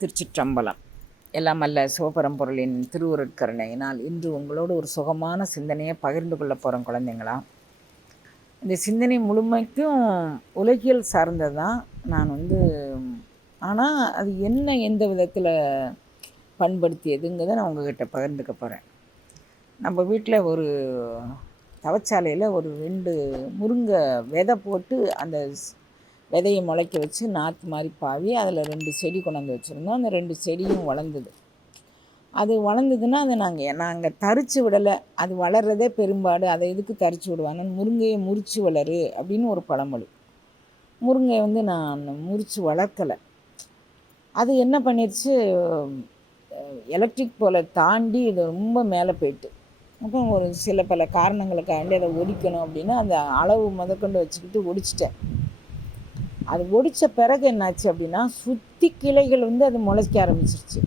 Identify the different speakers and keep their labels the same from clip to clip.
Speaker 1: திருச்சிற்றம்பலம். எல்லாம் அல்ல சிவபரம்பொருளின் திருவுருட்கருணையினால் இன்று உங்களோடு ஒரு சுகமான சிந்தனையை பகிர்ந்து கொள்ள போகிறோம் குழந்தைங்களா. இந்த சிந்தனை முழுமைக்கும் உலகியல் சார்ந்தது தான் நான் வந்து ஆனால் அது என்ன எந்த விதத்தில் பண்படுத்தியதுங்கிறத நான் உங்ககிட்ட பகிர்ந்துக்க போகிறேன் நம்ம வீட்டில் ஒரு தவச்சாலையில் ஒரு ரெண்டு முருங்கை விதை போட்டு அந்த ஸ்- விதையை முளைக்க வச்சு நாற்று மாதிரி பாவி அதில் ரெண்டு செடி கொண்டாந்து வச்சுருந்தோம். அந்த ரெண்டு செடியும் வளர்ந்தது. அது வளர்ந்ததுன்னா அதை நாங்கள் நாங்கள் தரித்து விடலை. அது வளர்றதே பெரும்பாடு. அதை எதுக்கு தரித்து விடுவாங்க முருங்கையை முறித்து வளரு அப்படின்னு ஒரு பழமொழி. முருங்கையை வந்து நான் முறித்து வளர்க்கலை. அது என்ன பண்ணிடுச்சு எலக்ட்ரிக் போல தாண்டி இது ரொம்ப மேலே போயிட்டு. அப்போ ஒரு சில பல காரணங்களுக்காண்டி அதை ஒடிக்கணும் அப்படின்னா அந்த அளவு முதற்கொண்டு வச்சுக்கிட்டு ஒடிச்சிட்டேன். அது ஒடித்த பிறகு என்னாச்சு அப்படின்னா சுற்றி கிளைகள் வந்து அது முளைக்க ஆரம்பிச்சிருச்சு.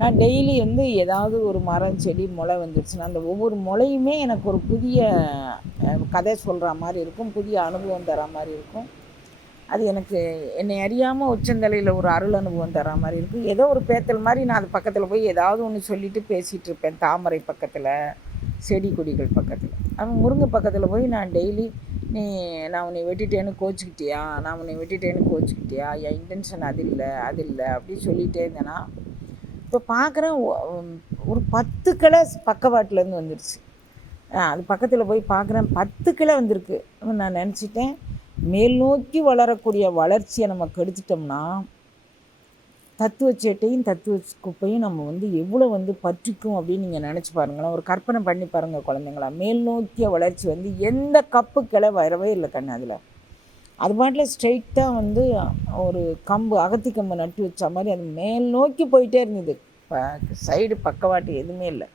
Speaker 1: நான் டெய்லி வந்து ஏதாவது ஒரு மரம் செடி முளை வந்துடுச்சுன்னா அந்த ஒவ்வொரு முளையுமே எனக்கு ஒரு புதிய கதை சொல்கிற மாதிரி இருக்கும் புதிய அனுபவம் தர மாதிரி இருக்கும். அது எனக்கு என்னை அறியாமல் உச்சந்தலையில் ஒரு அருள் அனுபவம் தர மாதிரி இருக்கும். ஏதோ ஒரு பேத்தல் மாதிரி நான் அது பக்கத்தில் போய் ஏதாவது ஒன்று சொல்லிட்டு பேசிகிட்டு இருப்பேன். தாமரை பக்கத்தில் செடி கொடிகள் பக்கத்தில். அவன் முருங்கை பக்கத்தில் போய் நான் டெய்லி நீ நான் உன்னை வெட்டிட்டேன்னு கோச்சிக்கிட்டியா? நான் உன்னை வெட்டிட்டேன்னு கோச்சிக்கிட்டியா? என் இன்டென்ஷன் அது இல்லை அது இல்லை அப்படின்னு சொல்லிகிட்டே இருந்தேன்னா இப்போ பார்க்குறேன் ஒரு பத்து கிளை பக்கவாட்டிலேருந்து வந்துடுச்சு அது பக்கத்தில் போய் பார்க்குறேன் பத்து கிளை வந்திருக்கு. நான் நினச்சிட்டேன் மேல் நோக்கி வளரக்கூடிய வளர்ச்சியை நம்ம கெடுத்துட்டோம்னா தத்துவச்சேட்டையும் தத்துவ குப்பையும் நம்ம வந்து எவ்வளோ வந்து பற்றிக்கும் அப்படின்னு நீங்கள் நினச்சி பாருங்களேன். ஒரு கற்பனை பண்ணி பாருங்கள் குழந்தைங்களா. மேல் நோக்கிய வளர்ச்சி வந்து எந்த கப்பு கிளை வரவே இல்லை கண்ணு அதில். அது பாட்டில் ஸ்ட்ரெயிட்டாக வந்து ஒரு கம்பு அகத்தி கம்பு நட்டு வச்ச மாதிரி அது மேல் நோக்கி போயிட்டே இருந்தது. சைடு பக்கவாட்டு எதுவுமே இல்லை.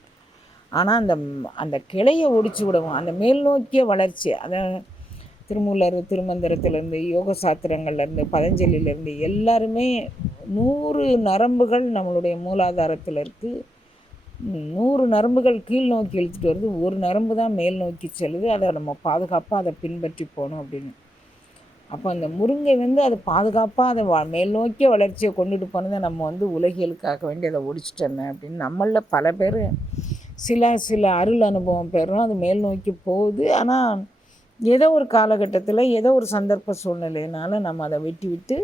Speaker 1: ஆனால் அந்த அந்த கிளையை ஒடிச்சு விடவும் அந்த மேல் நோக்கிய வளர்ச்சி அதை திருமூலர் திருமந்திரத்துலேருந்து யோக சாத்திரங்கள்லேருந்து பதஞ்சலியிலேருந்து எல்லாருமே நூறு நரம்புகள் நம்மளுடைய மூலாதாரத்தில் இருக்குது நூறு நரம்புகள் கீழ் நோக்கி இழுத்துட்டு வருது. ஒரு நரம்பு தான் மேல் நோக்கி செல்லுது. அதை நம்ம பாதுகாப்பாக அதை பின்பற்றி போகணும் அப்படின்னு. அப்போ அந்த முருங்கை வந்து அதை பாதுகாப்பாக அதை வ மேல் நோக்கிய வளர்ச்சியை கொண்டுட்டு போனதை நம்ம வந்து உலகியலுக்காக வேண்டி அதை ஒடிச்சிட்டோமே அப்படின்னு நம்மளில் பல பேர் சில சில அருள் அனுபவம் பெறும் அது மேல் நோக்கி போகுது. ஆனால் ஏதோ ஒரு காலகட்டத்தில் ஏதோ ஒரு சந்தர்ப்ப சூழ்நிலையினால நம்ம அதை வெட்டி விட்டு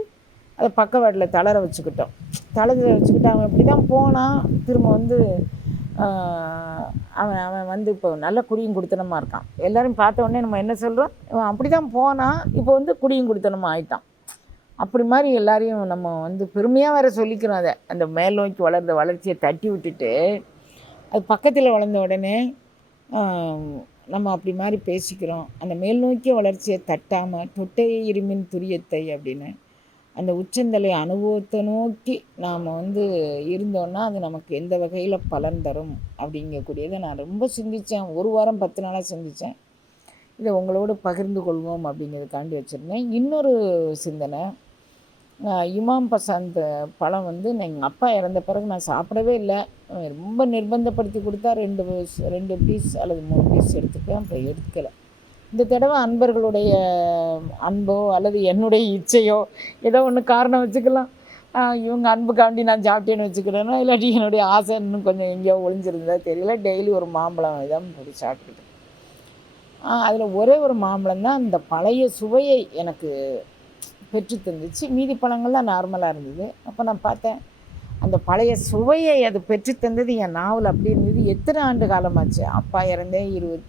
Speaker 1: அதை பக்கவாட்டில் தளர வச்சுக்கிட்டோம். தளர வச்சுக்கிட்டு அவன் இப்படி தான் போனான் திரும்ப வந்து அவன் அவன் வந்து இப்போ நல்ல குடியும் குடித்தனமாக இருக்கான். எல்லோரும் பார்த்த உடனே நம்ம என்ன சொல்கிறோம் இவன் அப்படி தான் போனான் இப்போ வந்து குடியும் குடித்தனமாக ஆயிட்டான். அப்படி மாதிரி எல்லாரையும் நம்ம வந்து பெருமையாக வேறு சொல்லிக்கிறோம் அதை. அந்த மேல் நோக்கி வளர்ந்த வளர்ச்சியை தட்டி விட்டுட்டு அது பக்கத்தில் வளர்ந்த உடனே நம்ம அப்படி மாதிரி பேசிக்கிறோம். அந்த மேல் நோக்கிய வளர்ச்சியை தட்டாமல் தொட்டை இருமின் துரியத்தை அப்படின்னு. அந்த உச்சந்தலை அனுபவத்தை நோக்கி நாம் வந்து இருந்தோன்னா அது நமக்கு எந்த வகையில் பலன் தரும் அப்படிங்கக்கூடியதை நான் ரொம்ப சிந்தித்தேன் ஒரு வாரம் பத்து நாளாக சிந்தித்தேன் இதை உங்களோடு பகிர்ந்து கொள்வோம் அப்படிங்கிறதுக்காண்டி வச்சுருந்தேன். இன்னொரு சிந்தனை இமாம் பசாந்த் பழம் வந்து எங்கள் அப்பா இறந்த பிறகு நான் சாப்பிடவே இல்லை. ரொம்ப நிர்பந்தப்படுத்தி கொடுத்தா ரெண்டு ரெண்டு பீஸ் அல்லது மூணு பீஸ் எடுத்துக்கேன் அப்புறம் எடுக்கலை. இந்த தடவை அன்பர்களுடைய அன்போ அல்லது என்னுடைய இச்சையோ ஏதோ ஒன்று காரணம் வச்சுக்கலாம். ஆஹ் இவங்க அன்புக்காண்டி நான் சாப்பிட்டேன்னு வச்சுக்கிறேன்னா இல்லாட்டி என்னுடைய ஆசை இன்னும் கொஞ்சம் எங்கேயோ ஒளிஞ்சிருந்தா தெரியல. டெய்லி ஒரு மாம்பழம் இதான் போட்டு சாப்பிட்டுக்கிட்டு. அதில் ஒரே ஒரு மாம்பழம் தான் அந்த பழைய சுவையை எனக்கு பெற்று தந்துச்சு. மீதி பழங்கள்லாம் நார்மலாக இருந்தது. அப்போ நான் பார்த்தேன் அந்த பழைய சுவையை அது பெற்று தந்தது என் நாவல் அப்படி இருந்தது. எத்தனை ஆண்டு காலமாச்சு? அப்பா இறந்தே இருபது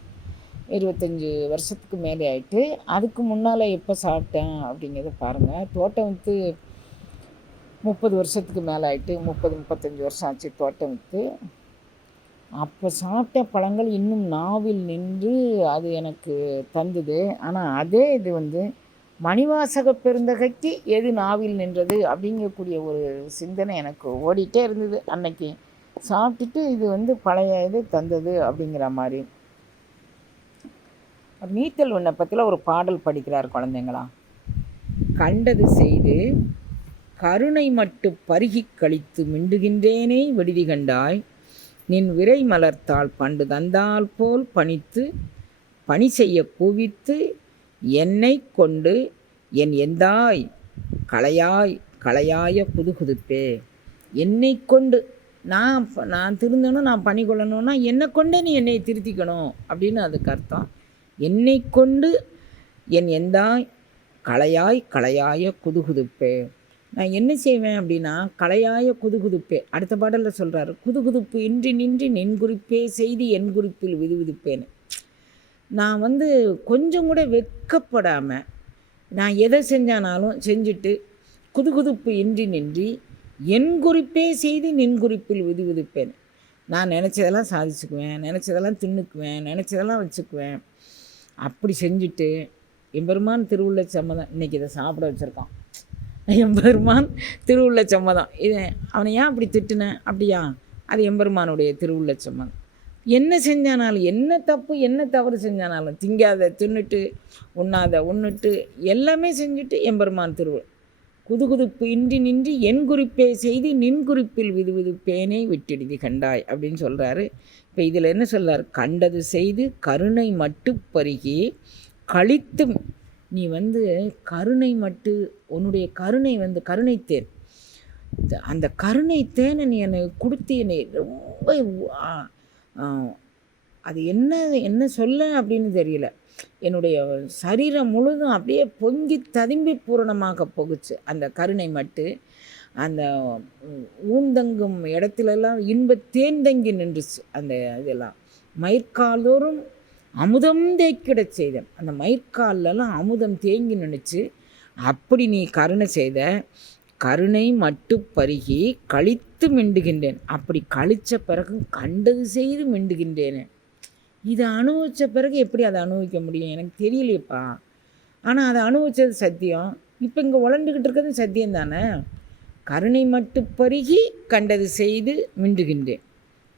Speaker 1: இருபத்தஞ்சி வருஷத்துக்கு மேலே ஆயிட்டு அதுக்கு முன்னால் எப்போ சாப்பிட்டேன் அப்படிங்கிறத பாருங்கள் தோட்டம் விற்று முப்பது வருஷத்துக்கு மேலே ஆயிட்டு முப்பது முப்பத்தஞ்சு வருஷம் ஆச்சு தோட்டம் விற்று அப்போ சாப்பிட்ட பழங்கள் இன்னும் நாவில் நின்று அது எனக்கு தந்தது. ஆனால் அதே இது வந்து மணிவாசக பெருந்தகைக்கு எது நாவில் நின்றது அப்படிங்கக்கூடிய ஒரு சிந்தனை எனக்கு ஓடிட்டே இருந்தது. அன்னைக்கு சாப்பிட்டுட்டு இது வந்து பழைய இது தந்தது அப்படிங்கிற மாதிரி. நீத்தல் விண்ணப்பத்தில் ஒரு பாடல் படிக்கிறார் குழந்தைங்களா? கண்டது செய்து கருணை மட்டு பருகி கழித்து மிண்டுகின்றேனே விடுதி கண்டாய். நின் விரை மலர்த்தால் பண்டு தந்தால் போல் பணித்து பணி செய்ய கூவித்து என்னை கொண்டு என் எந்தாய்? களையாய் களையாய புதுகுதுப்பே என்னை கொண்டு நான் நான் திருந்தணும் நான் பண்ணிக்கொள்ளணும்னா என்னை கொண்டே நீ என்னை திருத்திக்கணும் அப்படின்னு அதுக்கு அர்த்தம். என்னை கொண்டு என் எந்தாய் களையாய் களையாய குதுகுதுப்பே. நான் என்ன செய்வேன் அப்படின்னா களையாய குதுகுதுப்பே. அடுத்த பாடலில் சொல்கிறாரு குதுகுதுப்பு இன்றி நின்றி நின் குறிப்பே செய்தி என் குறிப்பில் விதுவிதுப்பேன்னு. நான் வந்து கொஞ்சம் கூட வெட்கப்படாமல் நான் எதை செஞ்சானாலும் செஞ்சுட்டு குதுகுதுப்பு இன்றி நின்றி என் குறிப்பே செய்து நின் குறிப்பில் விதுவிதுப்பேன் நான் நினச்சதெல்லாம் சாதிச்சுக்குவேன் நினச்சதெல்லாம் தின்னுக்குவேன் நினச்சதெல்லாம் வச்சுக்குவேன். அப்படி செஞ்சுட்டு எம்பெருமான் திருவுள்ள சம்மதம் இன்றைக்கி இதை சாப்பிட வச்சுருக்கான். எம்பெருமான் திருவுள்ள சம்மதம் இது அவனை ஏன் அப்படி திட்டுனேன் அப்படியா? அது எம்பெருமானுடைய திருவுள்ள சம்மதம் என்ன செஞ்சானாலும் என்ன தப்பு என்ன தவறு செஞ்சானாலும் திங்காத தின்னுட்டு உண்ணாத உண்ணுட்டு எல்லாமே செஞ்சுட்டு எம்பெருமான் திருவுள் குதுகுதுப்பு இன்றி நின்றி என் குறிப்பே செய்து நின் குறிப்பில் விதுவிதுப்பேனே பேனை கண்டாய் அப்படின்னு சொல்கிறாரு இப்போ இதில் என்ன சொல்கிறார் கண்டது செய்து கருணை மட்டு பருகி கழித்தும் நீ வந்து கருணை மட்டு உன்னுடைய கருணை வந்து கருணை தேன். அந்த கருணை தேனை நீ என்னை கொடுத்து என்னை ரொம்ப அது என்ன என்ன சொல்ல அப்படின்னு தெரியல. என்னுடைய சரீரம் முழுதும் அப்படியே பொங்கி ததும்பி பூரணமாக போகுச்சு. அந்த கருணை மட்டு அந்த ஊந்தங்கும் இடத்துலலாம் இன்ப தேர்ந்தங்கி நின்றுச்சு. அந்த இதெல்லாம் மயிர்காலோறும் அமுதம் தேக்கிட செய்தேன். அந்த மயிர்காலெல்லாம் அமுதம் தேங்கி நின்றுச்சு. அப்படி நீ கருணை செய்த கருணை மட்டு பருகி கழித்து மிண்டுகின்றேன். அப்படி கழித்த பிறகு கண்டது செய்து மிண்டுகின்றேனே. இதை அனுபவித்த பிறகு எப்படி அதை அனுபவிக்க முடியும்? எனக்கு தெரியலையேப்பா. ஆனால் அதை அனுபவித்தது சத்தியம். இப்போ இங்கே உழண்டுக்கிட்டு இருக்கிறது சத்தியம் தானே? கருணை மட்டு பருகி கண்டது செய்து மிண்டுகின்றேன்.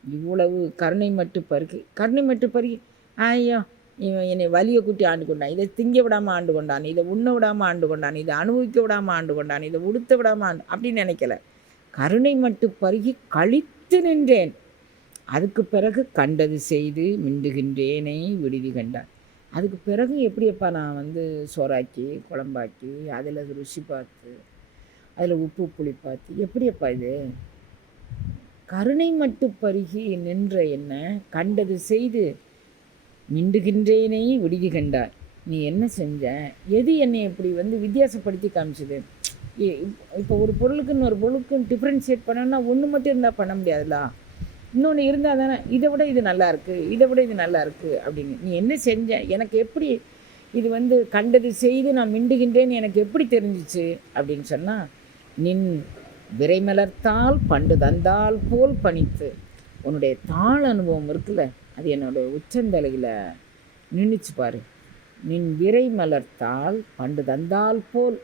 Speaker 1: இவ்வளவு கருணை மட்டு பருகி கருணை மட்டு பருகி ஐயோ இவன் என்னை வலியை கூட்டி ஆண்டு கொண்டான். இதை திங்க விடாமல் ஆண்டு கொண்டான். இதை உண்ண விடாமல் ஆண்டு கொண்டான். இதை அனுபவிக்க விடாமல் ஆண்டு கொண்டான். இதை உடுத்த விடாமல் ஆண்டு அப்படின்னு நினைக்கல. கருணை மட்டு பருகி கழித்து நின்றேன். அதுக்கு பிறகு கண்டது செய்து மிண்டுகின்றேனே விடுதி கண்டார் அதுக்கு பிறகு எப்படியப்பா நான் வந்து சோறாக்கி குழம்பாக்கி அதில் ருசி பார்த்து அதில் உப்பு புளி பார்த்து எப்படியப்பா இது? கருணை மட்டு பருகி நின்ற என்ன? கண்டது செய்து மிண்டுகின்றேனே விடுதி கண்டார். நீ என்ன செஞ்ச? எது என்னை இப்படி வந்து வித்தியாசப்படுத்தி காமிச்சது? இப்போ ஒரு பொருளுக்கு இன்னொரு பொருளுக்கு டிஃப்ரென்ஷியேட் பண்ணோன்னா ஒன்று மட்டும் இருந்தால் பண்ண முடியாதுல்ல? இன்னொன்று இருந்தால் தானே இதை விட இது நல்லா இருக்குது இதை விட இது நல்லா இருக்குது அப்படின்னு. நீ என்ன செஞ்ச எனக்கு எப்படி இது வந்து கண்டது செய்து நான் மிண்டுகின்றேன்னு எனக்கு எப்படி தெரிஞ்சிச்சு அப்படின்னு சொன்னால் நின் விரைமலர்த்தால் பண்டு தந்தால் போல் பணித்து. உன்னுடைய தாழ் அனுபவம் இருக்குல்ல அது என்னோட உச்சந்தலையில் நின்றுச்சு பாரு. நின் விரை மலர்த்தால் பண்டு தந்தால் போல்.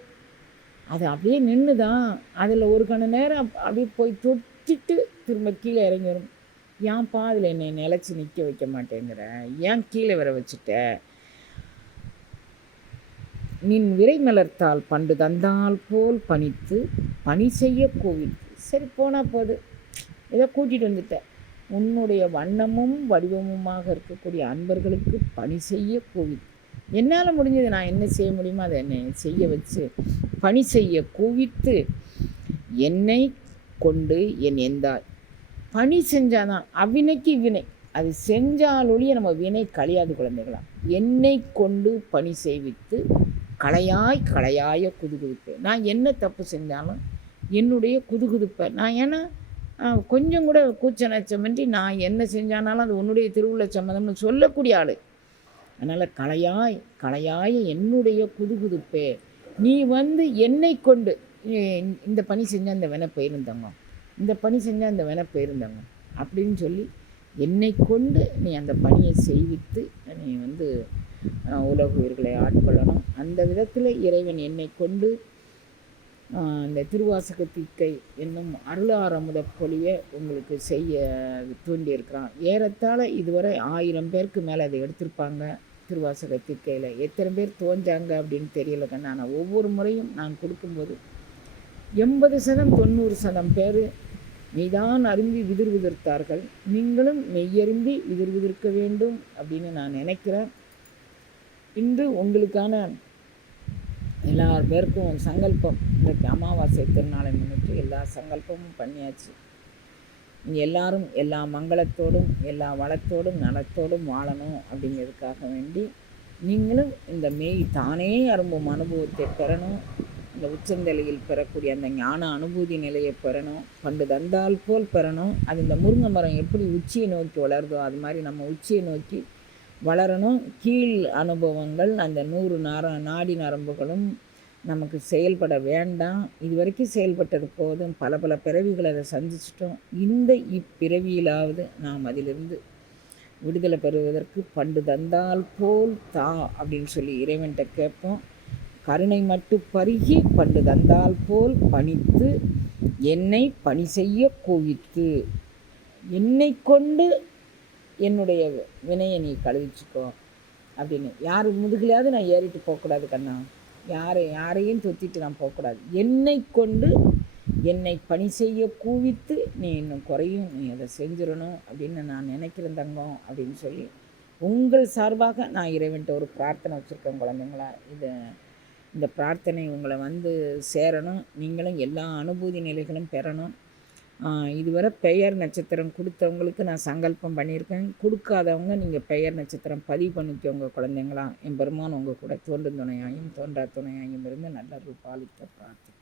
Speaker 1: அது அப்படியே நின்று தான் அதில் ஒரு கண நேரம் அப்படியே போய் தொட்டிட்டு திரும்ப கீழே இறங்கி வரும் ஏன்ப்பா அதில் என்னை நிலச்சி நிற்க வைக்க மாட்டேங்கிற. ஏன் கீழே வர வச்சுட்ட? நின் விரை மலர்த்தால் பண்டு தந்தால் போல் பணித்து பணி செய்ய கோவில் சரி போனால் போது. ஏதோ கூட்டிகிட்டு வந்துட்டேன் உன்னுடைய வண்ணமும் வடிவமுமாக இருக்கக்கூடிய அன்பர்களுக்கு பணி செய்ய கோவில் என்னால் முடிஞ்சது நான் என்ன செய்ய முடியுமோ அதை என்னை செய்ய வச்சு பணி செய்ய கூவித்து என்னை கொண்டு என் எந்தாய் பணி செஞ்சாதான் அவ்வினைக்கு வினை. அது செஞ்சாலொழிய நம்ம வினை கழியாது குழந்தைகளாம் என்னை கொண்டு பணி செய்வித்து களையாய் களையாய குதுகுதுப்பு நான் என்ன தப்பு செஞ்சாலும் என்னுடைய குதுகுதுப்பை நான் ஏன்னா கொஞ்சம் கூட கூச்ச நச்சமின்றி நான் என்ன செஞ்சானாலும் அது உன்னுடைய திருவுள்ள சம்மதம்னு சொல்லக்கூடிய ஆள். அதனால் களையாய் களையாய என்னுடைய குதுகுதுப்பே நீ வந்து என்னை கொண்டு இந்த பணி செஞ்சால் அந்த வினை போயிருந்தவங்க இந்த பணி செஞ்சால் இந்த வேலை போயிருந்தவங்க அப்படின்னு சொல்லி என்னை கொண்டு நீ அந்த பணியை செய்வித்து நீ வந்து உலக உயிர்களை ஆட்கொள்ளணும். அந்த விதத்தில் இறைவன் என்னை கொண்டு அந்த இந்த திருவாசக திக்கை என்னும் அருளாரமுத பொழியை உங்களுக்கு செய்ய தூண்டியிருக்கிறான். ஏறத்தாழ இதுவரை ஆயிரம் பேருக்கு மேலே அதை எடுத்திருப்பாங்க திருவாசக திக்கையில். எத்தனை பேர் தோஞ்சாங்க அப்படின்னு தெரியல கண்ணா. ஆனால் ஒவ்வொரு முறையும் நான் கொடுக்கும்போது எண்பது சதம் தொண்ணூறு சதம் பேர் மெய்தான் அரும்பி விதிர் விதிர்த்தார்கள் நீங்களும் மெய்யரும்பி விதிர் விதிர்க்க வேண்டும் அப்படின்னு நான் நினைக்கிறேன். இன்று உங்களுக்கான எல்லார் பேருக்கும் சங்கல்பம். இன்றைக்கு அமாவாசை திருநாளை முன்னிட்டு எல்லா சங்கல்பமும் பண்ணியாச்சு. நீங்கள் எல்லாரும் எல்லா மங்களத்தோடும் எல்லா வளத்தோடும் நலத்தோடும் வாழணும் அப்படிங்கிறதுக்காக வேண்டி நீங்களும் இந்த மெய் தானே அரும்பும் அனுபவத்தை பெறணும். இந்த உச்சந்தலையில் பெறக்கூடிய அந்த ஞான அனுபூதி நிலையை பெறணும். பண்டு தந்தால் போல் பெறணும். அது இந்த முருங்கை மரம் எப்படி உச்சியை நோக்கி வளருதோ அது மாதிரி நம்ம உச்சியை நோக்கி வளரணும். கீழ் அனுபவங்கள் அந்த நூறு நர நாடி நரம்புகளும் நமக்கு செயல்பட வேண்டாம். இது வரைக்கும் செயல்பட்டது போதும். பல பல பிறவிகளை அதை சந்திச்சிட்டோம். இந்த இப்பிறவியிலாவது நாம் அதிலிருந்து விடுதலை பெறுவதற்கு பண்டு தந்தால் போல் தா அப்படின்னு சொல்லி இறைவன்கிட்ட கேட்போம். கருணை மட்டு பருகி பண்டு தந்தால் போல் பணித்து என்னை பணி செய்ய கோவித்து. என்னை கொண்டு என்னுடைய வினையை நீ கழுவிச்சுக்கோ. அப்படின்னு. யார் முதுகிலையாவது நான் ஏறிட்டு போகக்கூடாது கண்ணா. யாரை யாரையும் தொத்திட்டு நான் போகக்கூடாது. என்னை கொண்டு என்னை பணி செய்ய கூவித்து நீ இன்னும் குறையும். நீ அதை செஞ்சிடணும் அப்படின்னு நான் நினைக்கிறேன் தங்கம் அப்படின்னு சொல்லி உங்கள் சார்பாக நான் இறைவன்ட்ட ஒரு பிரார்த்தனை வச்சுருக்கேன் குழந்தைங்களா. இதை இந்த பிரார்த்தனை உங்களை வந்து சேரணும். நீங்களும் எல்லா அனுபூதி நிலைகளும் பெறணும். இதுவரை பெயர் நட்சத்திரம் கொடுத்தவங்களுக்கு நான் சங்கல்பம் பண்ணியிருக்கேன். கொடுக்காதவங்க நீங்கள் பெயர் நட்சத்திரம் பதிவு பண்ணிக்கோங்க குழந்தைங்களா. என் பெருமான் உங்கள் கூட தோன்றும் துணையாயும் தோன்றா துணையாயும் இருந்து நல்ல ரூபாலித்த பிரார்த்தனை.